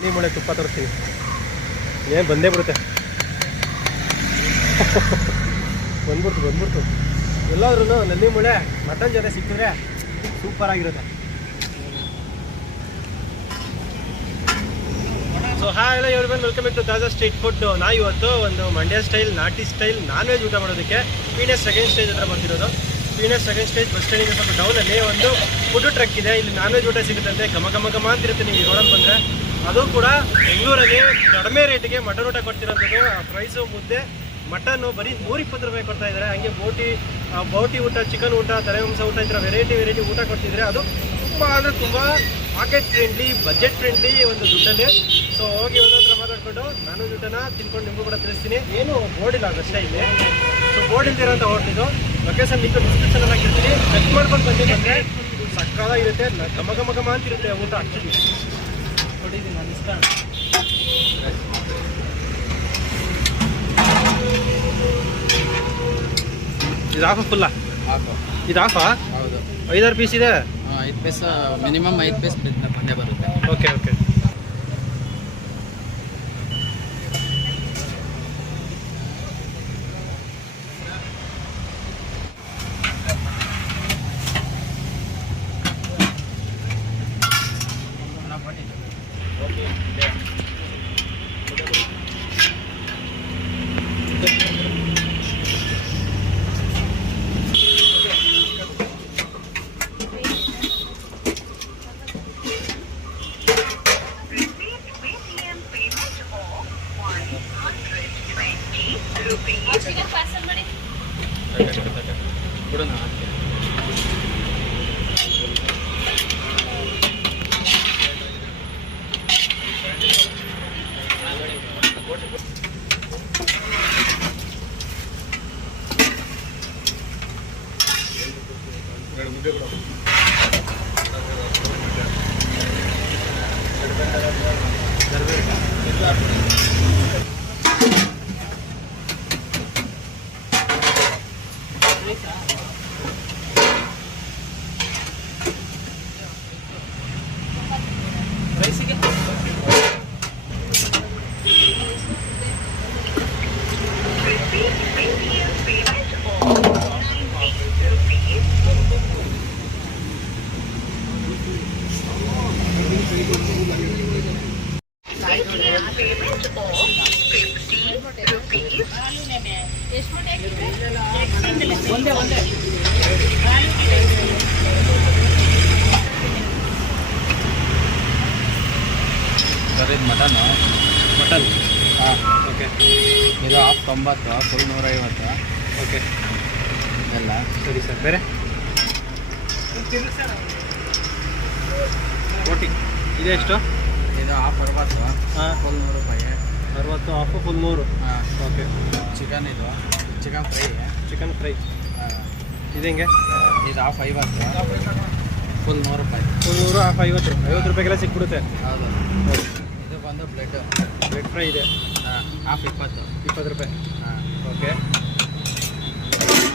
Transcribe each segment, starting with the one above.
ನಲ್ಲಿ ಮೂಳೆ ತುಪ್ಪ ತರಿಸ್ತೀನಿ, ಏನು ಬಂದೇ ಬಿಡುತ್ತೆ. ಬಂದ್ಬಿಡ್ತು ಎಲ್ಲಾದ್ರೂ ನಲ್ಲಿ ಮೂಳೆ ಮಟನ್ ಜೊತೆ ಸಿಕ್ಕಿದ್ರೆ ಸೂಪರ್ ಆಗಿರುತ್ತೆ. ಸೊ ಹಾಯ್ ಎಲ್ಲ ಎವ್ರಿವನ್, ವೆಲ್ಕಮ್ ಬ್ಯಾಕ್ ಟು ತಾಜಾ ಸ್ಟ್ರೀಟ್ ಫುಡ್. ನಾ ಇವತ್ತು ಒಂದು ಮಂಡ್ಯ ಸ್ಟೈಲ್, ನಾಟಿ ಸ್ಟೈಲ್ ನಾನ್ ವೆಜ್ ಊಟ ಮಾಡೋದಕ್ಕೆ ಪೀನಸ್ ಸೆಕೆಂಡ್ ಸ್ಟೇಜ್ ಹತ್ರ ಬರ್ತಿರೋದು. ಪೀನಸ್ ಸೆಕೆಂಡ್ ಸ್ಟೇಜ್ ಬಸ್ ಸ್ಟ್ಯಾಂಡಿಂದ ಸ್ವಲ್ಪ ಡೌನಲ್ಲಿ ಒಂದು ಫುಡ್ ಟ್ರಕ್ ಇದೆ. ಇಲ್ಲಿ ನಾನ್ ವೆಜ್ ಊಟ ಸಿಗುತ್ತಂತೆ, ಘಮ ಅಂತಿರುತ್ತೆ ನೀವು ರೋಡಲ್ಲಿ ಬಂದರೆ. ಅದು ಕೂಡ ಬೆಂಗಳೂರಲ್ಲಿ ಕಡಿಮೆ ರೇಟಿಗೆ ಮಟನ್ ಊಟ ಕೊಡ್ತಿರೋಂಥದ್ದು. ಪ್ರೈಸು ಮುದ್ದೆ ಮಟನ್ನು ಬರೀ 120 ರೂಪಾಯಿ ಕೊಡ್ತಾ ಇದ್ದಾರೆ. ಹಂಗೆ ಬೋಟಿ ಊಟ, ಚಿಕನ್ ಊಟ, ತಲೆಮಾಂಸ ಊಟ, ಈ ಥರ ವೆರೈಟಿ ಊಟ ಕೊಡ್ತಿದ್ರೆ ಅದು ತುಂಬ ಪಾಕೆಟ್ ಫ್ರೆಂಡ್ಲಿ, ಬಜೆಟ್ ಫ್ರೆಂಡ್ಲಿ ಒಂದು ದುಡ್ಡಲ್ಲಿ. ಸೊ ಹೋಗಿ ಒಂದೊಂದು ಮಾತಾಡ್ಕೊಂಡು ನಾನು ಊಟನ ತಿನ್ಕೊಂಡು ನಿಮಗೂ ಕೂಡ ತಿಳಿಸ್ತೀನಿ. ಏನು ಬೋರ್ಡ್ ಇಲ್ಲ ಅಷ್ಟೇ ಇಲ್ಲಿ. ಸೊ ಬೋರ್ಡ್ ಇಲ್ದಿರೋಂಥ ಹೋಟ್ಲಿದು ಲೊಕೇಶನ್ ಲಿಂಕ್ ಡಿಸ್ಕ್ರಿಪ್ಷನ್ ಹಾಕಿರ್ತೀನಿ, ಚೆಕ್ ಮಾಡ್ಕೊಂಡು ಬಂದಿದ್ದಂತೆ ಸಕ್ಕದಾಗಿರುತ್ತೆ. ಘಮ ಅಂತಿರುತ್ತೆ ಊಟ. ಆ್ಯಕ್ಚುಲಿ ಕೊಟ್ಟಿದ್ದೀನಿ ನಾನು ಇಷ್ಟ. ಇದು ಹಾಫ್ ಫುಲ್ಲ? ಇದು ಹಾಫಾ? ಹೌದು. 5-6 ಪೀಸ್ ಇದೆ. 5 ಪೀಸ್ ಮಿನಿಮಮ್ 5 ಪೀಸ್ ಬಂದೇ ಬರುತ್ತೆ. ಓಕೆ. ರೈಸಿಗೆ ಸರ್ ಇದು ಮಟನ್. ಹಾಂ, ಓಕೆ. ಇದು ಹಾಫ್ 90, ಫುಲ್ 150. ಓಕೆ ಎಲ್ಲ ಸರಿ ಸರ್. ಬೇರೆ ಬೋಟಿ ಇದೆ ಎಷ್ಟು? ಇದು ಹಾಫ್ 60, ಹಾಂ, ಫುಲ್ 100 ರೂಪಾಯಿ. 60 ಹಾಫು ಫುಲ್ 100. ಹಾಂ. ಓಕೆ. ಚಿಕನ್ ಇದು ಚಿಕನ್ ಫ್ರೈ. ಚಿಕನ್ ಫ್ರೈ ಇದು ಹೆಂಗೆ? ಇದು ಹಾಫ್ 50, ಫುಲ್ 100 ರೂಪಾಯಿ. ಫುಲ್ 100 ಹಾಫ್ 50 ರೂಪಾಯಿಗೆಲ್ಲ ಸಿಕ್ಬಿಡುತ್ತೆ. ಹೌದು. ಇದು ಬಂದು ಬ್ರೆಡ್ ಫ್ರೈ ಇದೆ. ಹಾಂ, ಹಾಫ್ 20 ರೂಪಾಯಿ. ಹಾಂ. ಓಕೆ.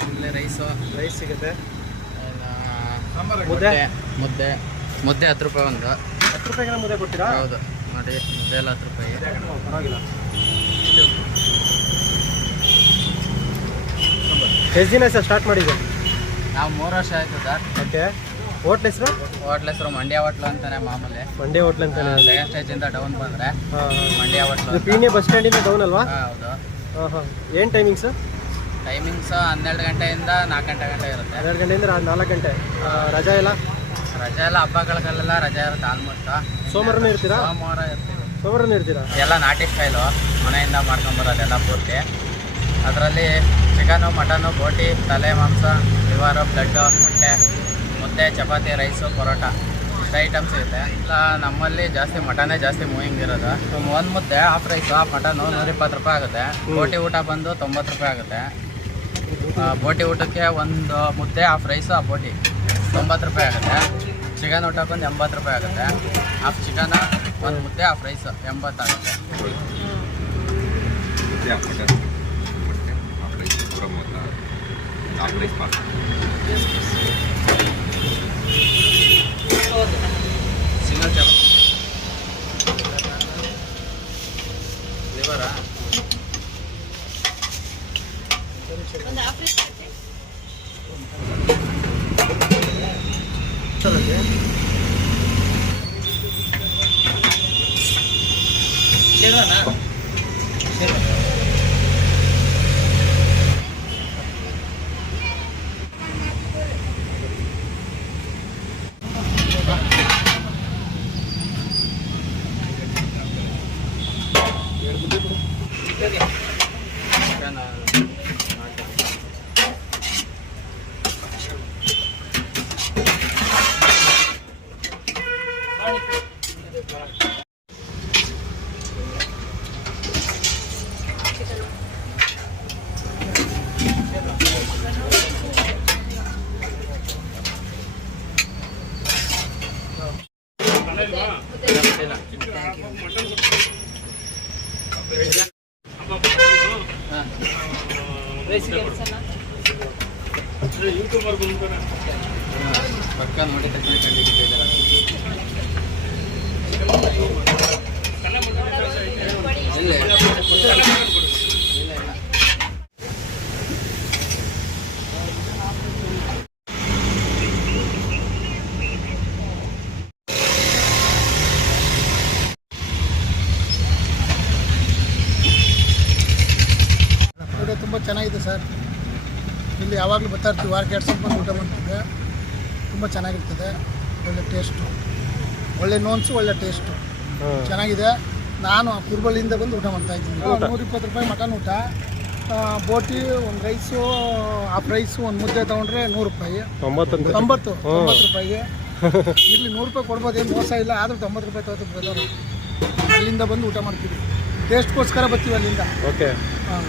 ಆಮೇಲೆ ರೈಸ್ ಸಿಗುತ್ತೆ. ಮುದ್ದೆ 10 ರೂಪಾಯಿ ಒಂದು. 10 ರೂಪಾಯಿಗೆಲ್ಲ ಮುದ್ದೆ ಕೊಡ್ತೀರಾ? ಹೌದು ನೋಡಿ, ಮುದ್ದೆ ಎಲ್ಲ 10 ರೂಪಾಯಿ. ಪರವಾಗಿಲ್ಲ. ಎಷ್ಟು ದಿನ ಸರ್ ಸ್ಟಾರ್ಟ್ ಮಾಡಿದೆ? ನಾವು 3 ವರ್ಷ ಆಯಿತು ಸರ್. ಓಕೆ. ಹೋಟ್ಲ್ ಹೆಸರು? ಹೋಟ್ಲ್ ಹೆಸರು ಮಂಡ್ಯ ಹೋಟ್ಲು ಅಂತಾನೆ ಮಾಮೂಲಿ. ಮಂಡ್ಯ ಹೋಟ್ಲ್ ಅಂತಾನೆ. ಸೆಕೆಂಡ್ ಸ್ಟೇಜಿಂದ ಡೌನ್ ಬಂದರೆ ಮಂಡ್ಯ ಹೋಟ್ಲು. ಇದು ಪೀಣ್ಯ ಬಸ್ ಸ್ಟ್ಯಾಂಡಿಂದ ಡೌನ್ ಅಲ್ವಾ? ಹೌದು. ಹಾಂ. ಏನು ಟೈಮಿಂಗ್ಸು? ಟೈಮಿಂಗ್ಸ್ 12 ಗಂಟೆಯಿಂದ 4 ಗಂಟೆ ಇರುತ್ತೆ. 12 ಗಂಟೆಯಿಂದ 4 ಗಂಟೆ. ರಜಾ ಇಲ್ಲ? ರಜೆ ಎಲ್ಲ ಹಬ್ಬಗಳಿಗೆಲ್ಲ ರಜೆ ಇರುತ್ತೆ ಆಲ್ಮೋಸ್ಟ್. ಸೋಮವಾರನೂ ಇರ್ತೀರಾ? ಸೋಮವಾರ ಇರ್ತೀವಿ. ಸೋಮವಾರನೂ ಇರ್ತೀರಾ? ಎಲ್ಲ ನಾಟಿ ಸ್ಟೈಲು, ಮನೆಯಿಂದ ಮಾಡ್ಕೊಂಬರೋದೆಲ್ಲ ಪೂರ್ತಿ. ಅದರಲ್ಲಿ ಚಿಕನು, ಮಟನು, ಬೋಟಿ, ತಲೆ ಮಾಂಸ, ಲಿವರು, ಬ್ಲಡ್ಡು, ಮೊಟ್ಟೆ, ಮುದ್ದೆ, ಚಪಾತಿ, ರೈಸು, ಪರೋಟ ಇಷ್ಟು ಐಟಮ್ಸ್ ಸಿಗುತ್ತೆ. ಇಲ್ಲ ನಮ್ಮಲ್ಲಿ ಜಾಸ್ತಿ ಮಟನೇ ಜಾಸ್ತಿ ಮೂವಿಂಗ್ ಇರೋದು. ಒಂದು ಮುದ್ದೆ ಹಾಫ್ ರೈಸು ಹಾಫ್ ಮಟನು 120 ರೂಪಾಯಿ ಆಗುತ್ತೆ. ಬೋಟಿ ಊಟ ಬಂದು 90 ರೂಪಾಯಿ ಆಗುತ್ತೆ. ಬೋಟಿ ಊಟಕ್ಕೆ ಒಂದು ಮುದ್ದೆ ಹಾಫ್ ರೈಸು ಹಾಫ್ ಬೋಟಿ 90 ರೂಪಾಯಿ ಆಗುತ್ತೆ. ಚಿಕನ್ ಊಟ ಬಂದು 80 ರೂಪಾಯಿ ಆಗುತ್ತೆ. ಹಾಫ್ ಚಿಕನ್, ಒಂದು ಮುದ್ದೆ ಹಾಫ್ ರೈಸು 80 ಆಗುತ್ತೆ. ಸಿಂಗಲ್ ಚಾಪ್ ಪಕ್ಕ ನೋಡಿ ಕಂಡಿದ್ದೀರಾ ತುಂಬ ಚೆನ್ನಾಗಿದೆ ಸರ್. ಇಲ್ಲಿ ಯಾವಾಗಲೂ ಬರ್ತಾ ಇರ್ತೀವಿ, ವಾರಕ್ಕೆ 2 ಸಲ ಬಂದು ಊಟ ಮಾಡ್ತಿದ್ದೆ. ತುಂಬ ಚೆನ್ನಾಗಿರ್ತದೆ, ಒಳ್ಳೆ ಟೇಸ್ಟು, ಒಳ್ಳೆ ನೋನ್ಸು, ಒಳ್ಳೆ ಟೇಸ್ಟು ಚೆನ್ನಾಗಿದೆ. ನಾನು ಕುರ್ಬಳ್ಳಿಯಿಂದ ಬಂದು ಊಟ ಮಾಡ್ತಾಯಿದ್ದೀನಿ. 120 ರೂಪಾಯಿ ಮಟನ್ ಊಟ, ಬೋಟಿ, ಒಂದು ರೈಸು, ಹಾಫ್ ರೈಸು, ಒಂದು ಮುದ್ದೆ ತೊಗೊಂಡ್ರೆ 100 ರೂಪಾಯಿ, 90 ರೂಪಾಯಿಗೆ. ಇಲ್ಲಿ 100 ರೂಪಾಯಿ ಕೊಡ್ಬೋದು, ಏನು ಮೋಸ ಇಲ್ಲ. ಆದರೂ 90 ರೂಪಾಯಿ ತೊಗೊಳ್ತಾರೆ. ಅಲ್ಲಿಂದ ಬಂದು ಊಟ ಮಾಡ್ತೀವಿ, ಟೇಸ್ಟ್ಗೋಸ್ಕರ ಬರ್ತೀವಿ ಅಲ್ಲಿಂದ. ಓಕೆ. ಹಾಂ,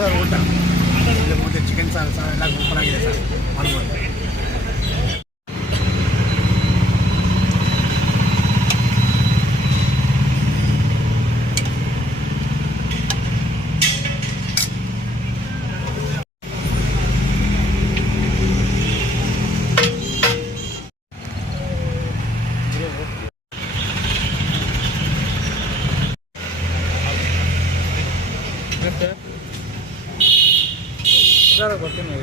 ಸರ್ ಊಟ ಮುದ್ದೆ, ಚಿಕನ್ ಸಾರು ಎಲ್ಲ ಸೂಪರ್ ಆಗಿದೆ ಸರ್, ಮಾಡ್ಬೋದು. ಬರ್ತೀನಿ.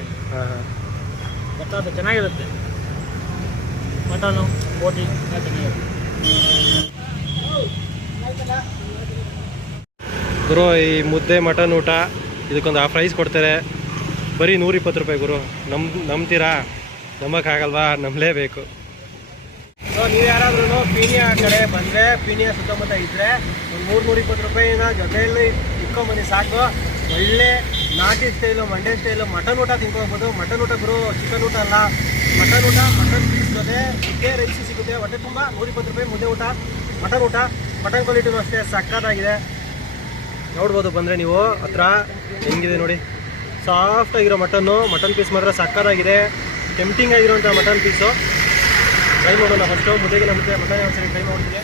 ಗೊತ್ತಾಗುತ್ತೆ, ಚೆನ್ನಾಗಿರುತ್ತೆ. ಮಟನು, ಬೋಟಿ ಚೆನ್ನಾಗಿರುತ್ತೆ. ಗುರು, ಈ ಮುದ್ದೆ ಮಟನ್ ಊಟ ಇದಕ್ಕೊಂದು ಹಾಫ್ ರೈಸ್ ಕೊಡ್ತಾರೆ, ಬರೀ 120 ರೂಪಾಯಿ. ಗುರು, ನಂಬ್ತೀರಾ? ನಂಬೋಕ್ಕಾಗಲ್ವಾ? ನಂಬಲೇಬೇಕು. ಸೊ ನೀವು ಯಾರಾದ್ರೂ ಪೀಣ್ಯ ಕಡೆ ಬಂದರೆ, ಪೀಣ್ಯ ಸುತ್ತಮುತ್ತ ಇದ್ದರೆ, ಒಂದು 120 ರೂಪಾಯಿನ ಜೊತೆಯಲ್ಲಿ ಇಟ್ಕೊಂಬನ್ನಿ ಸಾಕು. ಒಳ್ಳೆ ನಾಟಿ ಸ್ಟೈಲು, ಮಂಡ್ಯ ಸ್ಟೈಲು ಮಟನ್ ಊಟ ತಿನ್ಕೋಬೋದು. ಮಟನ್ ಊಟ ಗುರು, ಚಿಕನ್ ಊಟ ಅಲ್ಲ, ಮಟನ್ ಊಟ. ಮಟನ್ ಪೀಸ್ ಜೊತೆ ಮುದ್ದೆ ರೈಸ್ ಸಿಗುತ್ತೆ, ಹೊಟ್ಟೆ ತುಂಬ. 120 ರೂಪಾಯಿ ಮುದ್ದೆ ಊಟ, ಮಟನ್ ಊಟ. ಮಟನ್ ಕ್ವಾಲಿಟಿನೂ ಅಷ್ಟೇ ಸಕ್ಕತ್ತಾಗಿದೆ, ನೋಡ್ಬೋದು ಬಂದರೆ ನೀವು. ಹತ್ರ ಹೆಂಗಿದೆ ನೋಡಿ, ಸಾಫ್ಟಾಗಿರೋ ಮಟನ್ ಪೀಸ್ ಮಾತ್ರ ಸಕ್ಕತ್ತಾಗಿದೆ. ಟೆಂಪ್ಟಿಂಗ್ ಆಗಿರೋಂಥ ಮಟನ್ ಪೀಸು. ಟ್ರೈ ಮಾಡೋಣ ಫಸ್ಟು. ಮುದ್ದೆಗೆ ಮುದ್ದೆ ಮಟನ್ ಒಂದ್ಸರಿ ಟ್ರೈ ಮಾಡ್ತೀನಿ.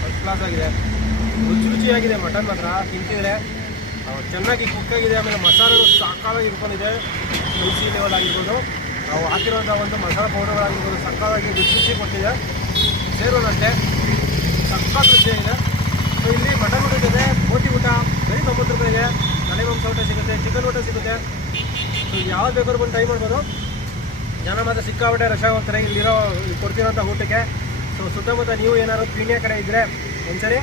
ಫಸ್ಟ್ ಕ್ಲಾಸ್ ಆಗಿದೆ, ರುಚಿಯಾಗಿದೆ ಮಟನ್ ಮಾತ್ರ. ತಿಂತಿದ್ರೆ ಚೆನ್ನಾಗಿ ಕುಕ್ ಆಗಿದೆ. ಆಮೇಲೆ ಮಸಾಲೆಗಳು ಸಾಕಾಗಿ ಇಟ್ಕೊಂಡಿದೆ. ಸ್ಪೈಸಿ ಲೆವೆಲ್ ಆಗಿರ್ಬೋದು, ನಾವು ಹಾಕಿರೋಂಥ ಒಂದು ಮಸಾಲೆ ಪೌಡರ್ಗಳಾಗಿರ್ಬೋದು, ಸಕ್ಕತ್ತಾಗಿ ರುಚಿ ಕೊಟ್ಟಿದೆ. ಸೇರೋನಷ್ಟೇ ಸಕ್ಕತ್ ರುಚಿಯಾಗಿದೆ. ಸೊ ಇಲ್ಲಿ ಮಟನ್ ಊಟ ಜೊತೆ ಬೋಟಿ ಊಟ ಬರೀ 90 ರೂಪಾಯಿಗೆ. ತಲೆ ಮಾಂಸ ಊಟ ಸಿಗುತ್ತೆ, ಚಿಕನ್ ಊಟ ಸಿಗುತ್ತೆ. ಸೊ ಯಾವ್ದು ಬೇಕಾದ್ರೂ ಬಂದು ಟ್ರೈ ಮಾಡ್ಬೋದು. ಜನ ಮಾತ್ರ ಸಿಕ್ಕಾಬಿಟ್ಟೆ ರಶ್ ಹೋಗ್ತಾರೆ ಇಲ್ಲಿರೋ ಕೊಡ್ತಿರೋಂಥ ಊಟಕ್ಕೆ. ಸೊ ಸುತ್ತಮುತ್ತ ನೀವು ಏನಾದ್ರು ಪೀಣ್ಯ ಕಡೆ ಇದ್ದರೆ ಒಂದ್ಸರಿ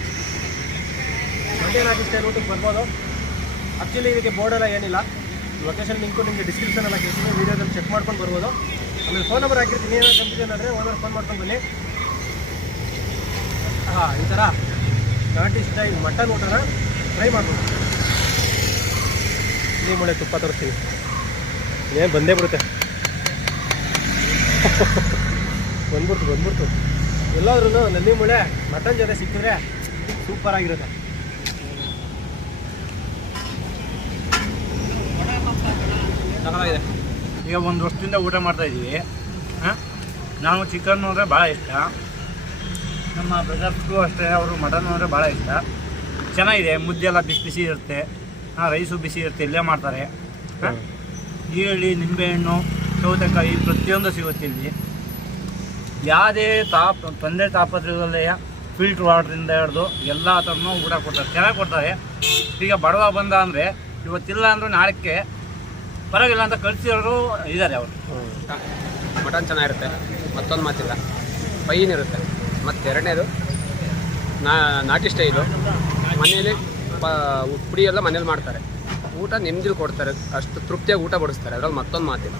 ಮಂಡ್ಯ ನಾಟಿ ಸ್ಟೈಲ್ ಊಟಕ್ಕೆ ಬರ್ಬೋದು. ಆ್ಯಕ್ಚುಲಿ ಇದಕ್ಕೆ ಬೋರ್ಡೆಲ್ಲ ಏನಿಲ್ಲ. ಲೊಕೇಶನ್ ಲಿಂಕು ನಿಮಗೆ ಡಿಸ್ಕ್ರಿಪ್ಷನಲ್ಲಿ ಹಾಕಿರ್ತೀನಿ, ವೀಡಿಯೋದಲ್ಲಿ ಚೆಕ್ ಮಾಡ್ಕೊಂಡು ಬರ್ಬೋದು. ಆಮೇಲೆ ಫೋನ್ ನಂಬರ್ ಹಾಕಿರ್ತೀನಿ, ಏನಾದ್ರು ಕನ್ಫ್ಯೂಷನ್ ಆದರೆ ಓನರ್ ಫೋನ್ ಮಾಡ್ಕೊಂಡು ಬನ್ನಿ. ಹಾಂ, ಈ ಥರ ನಾಟಿ ಸ್ಟೈಲ್ ಮಟನ್ ಊಟನ ಟ್ರೈ ಮಾಡ್ಬೋದು. ನೀವು ಮೊಳೆ ತುಪ್ಪ ತರಿಸ್ತೀನಿ, ಏನು ಬಂದೇ ಬಿಡುತ್ತೆ. ಬಂದ್ಬಿಡ್ತು. ಎಲ್ಲಾದ್ರೂ ನಲ್ಲಿ ಮುಳೆ ಮಟನ್ ಜೊತೆ ಸಿಕ್ಕಿದ್ರೆ ಸೂಪರಾಗಿರುತ್ತೆ. ಚೆನ್ನಾಗಿದೆ. ಈಗ ಒಂದು ವರ್ಷದಿಂದ ಊಟ ಮಾಡ್ತಾಯಿದ್ದೀವಿ. ನಾವು ಚಿಕನ್ನು ಅಂದರೆ ಭಾಳ ಇಷ್ಟ, ನಮ್ಮ ಬ್ರದರ್ಸ್ಗೂ ಅಷ್ಟೇ, ಅವರು ಮಟನ್ನು ಅಂದರೆ ಭಾಳ ಇಷ್ಟ. ಚೆನ್ನಾಗಿದೆ, ಮುದ್ದೆ ಎಲ್ಲ ಬಿಸಿ ಬಿಸಿ ಇರುತ್ತೆ, ರೈಸು ಬಿಸಿ ಇರುತ್ತೆ, ಇಲ್ಲೇ ಮಾಡ್ತಾರೆ. ಈರುಳ್ಳಿ, ನಿಂಬೆಹಣ್ಣು, ಸೌತೆಕಾಯಿ ಪ್ರತಿಯೊಂದು ಸಿಗುತ್ತೆ ಇಲ್ಲಿ. ಯಾವುದೇ ತೊಂದರೆ ತಾಪತ್ರದಲ್ಲೇ ಫಿಲ್ಟ್ರ್ ವಾಟ್ರಿಂದ ಹಿಡಿದು ಎಲ್ಲ ಥರನೂ ಊಟ ಕೊಡ್ತಾರೆ, ಚೆನ್ನಾಗಿ ಕೊಡ್ತಾರೆ. ಈಗ ಬಡವ ಬಂದ ಅಂದರೆ ಇವತ್ತಿಲ್ಲ ಅಂದರೂ ನಾಳೆಗೆ ಪರವಾಗಿಲ್ಲ ಅಂತ ಕಳಿಸಿರೋರು ಇದ್ದಾರೆ ಅವರು. ಮಟನ್ ಚೆನ್ನಾಗಿರುತ್ತೆ, ಮತ್ತೊಂದು ಮಾತಿಲ್ಲ, ಫೈನ್ ಇರುತ್ತೆ. ಮತ್ತು ಎರಡನೇದು ನಾಟಿ ಸ್ಟೈಲು, ಮನೇಲಿ ಪುಡಿ ಎಲ್ಲ ಮನೇಲಿ ಮಾಡ್ತಾರೆ, ಊಟ ನೆಮ್ಮದಿಲಿ ಕೊಡ್ತಾರೆ, ಅಷ್ಟು ತೃಪ್ತಿಯಾಗಿ ಊಟ ಬಡಿಸ್ತಾರೆ, ಅದ್ರಲ್ಲಿ ಮತ್ತೊಂದು ಮಾತಿಲ್ಲ.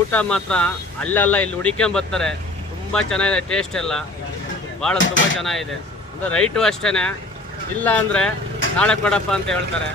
ಊಟ ಮಾತ್ರ ಅಲ್ಲೆಲ್ಲ ಇಲ್ಲಿ ಹುಡಿಕೊಂಬರ್ತಾರೆ, ತುಂಬ ಚೆನ್ನಾಗಿದೆ, ಟೇಸ್ಟ್ ಎಲ್ಲ ಭಾಳ ತುಂಬ ಚೆನ್ನಾಗಿದೆ. ಅಂದರೆ ರೈಟು ಅಷ್ಟೇ, ಇಲ್ಲ ಅಂದರೆ ನಾಳೆ ಕೊಡಪ್ಪ ಅಂತ ಹೇಳ್ತಾರೆ.